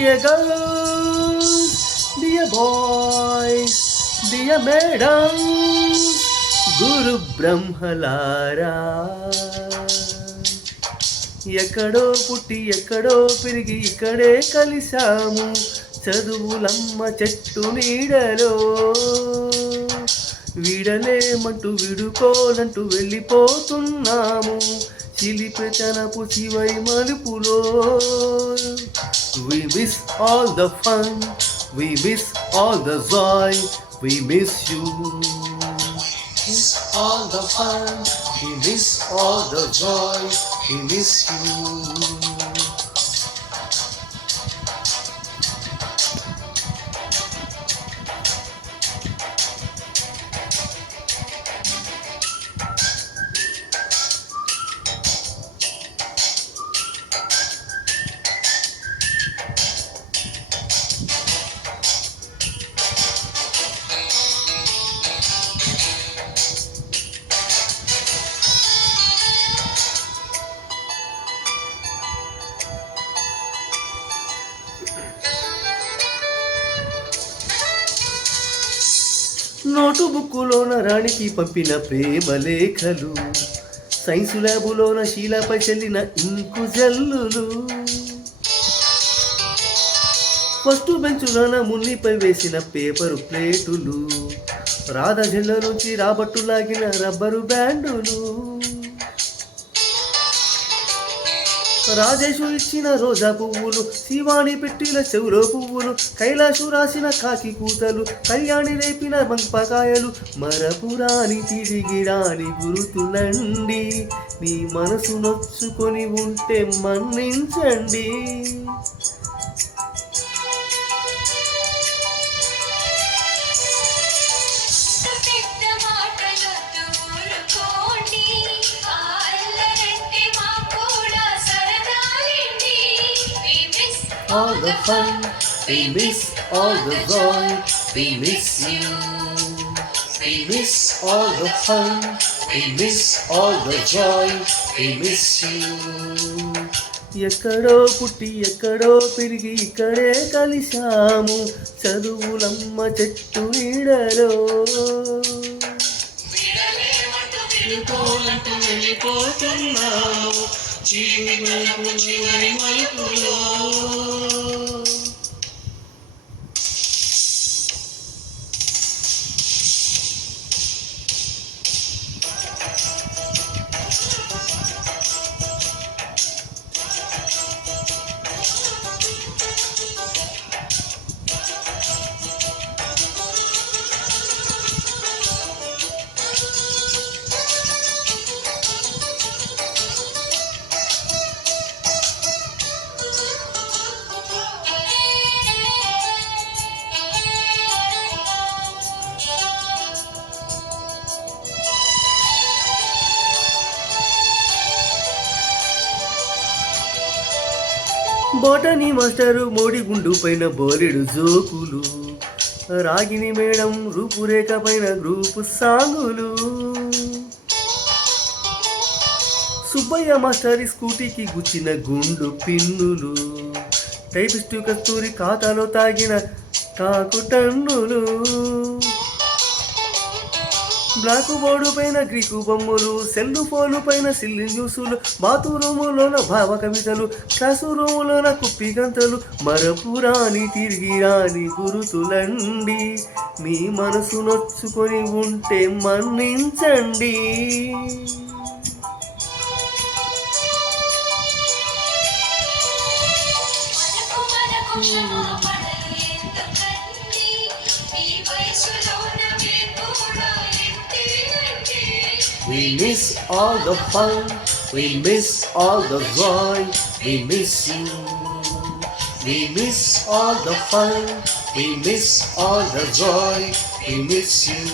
Dear girls, dear boys, dear madams, గురు బ్రహ్మలారా, ఎక్కడో పుట్టి ఎక్కడో పెరిగి ఇక్కడే కలిశాము చదువులమ్మ చెట్టు నీడలో. వీడలేమంటూ విడుకోలంటూ వెళ్ళిపోతున్నాము చిలిపెతనపు చివరి మలుపులో. We miss all the fun, we miss all the joy, we miss you. Miss all the fun, we miss all the joy, we miss you. Note బుక్కులోన రాణికి పంపిన ప్రేమ లేఖలు, సైన్సు ల్యాబులోన శీలపై చెల్లిన ఇంకు జల్లులు, ఫస్ట్ బెంచులోన మున్నిపై వేసిన పేపరు ప్లేటులు, రాధ జెండ నుంచి రాబట్టు లాగిన రబ్బరు బ్యాండులు, రాజేషు ఇచ్చిన రోజా పువ్వులు, శివాణి పెట్టిన చెవులో పువ్వులు, కైలాసు రాసిన కాకి కూతలు, కళ్యాణి రేపిన బంపకాయలు, మరపురాని తిరిగి రాని గురుతులండి. మీ మనసు నొచ్చుకొని ఉంటే మన్నించండి. All the fun, we miss all the joy, we miss you. We miss all the fun, we miss all the joy, we miss you. ఎక్కడో పుట్టి ఎక్కడో పెరిగి ఇక్కడే కలిశాము చదువులమ్మ చెట్టు నీడలో. వెళ్ళిపోతున్నాము చివరి మలుపులో. బోటనీ మాస్టరు మోడి గుండు పైన బోలెడు జోకులు, రాగిని మేడం రూపురేఖ పైన గ్రూపు సాంగులు, సుబ్బయ్య మాస్టరి స్కూటీకి గుచ్చిన గుండు పిన్నులు, టైపిస్టు కస్తూరి ఖాతాలో తాగిన కాకుటన్నులు, బ్లాక్ బోర్డు పైన గ్రీకు బొమ్మలు, సెల్లు ఫోను పైన సిల్లి న్యూసులు, బాత్రూములోన భావ కవితలు, క్లాసు రూములోన కుప్పి గంతలు, మరపురాని తిరిగి రాని గురుతులండి. మీ మనసు నొచ్చుకొని ఉంటే మన్నించండి. We miss all the fun, we miss all the joy, we miss you. We miss all the fun, we miss all the joy, we miss you.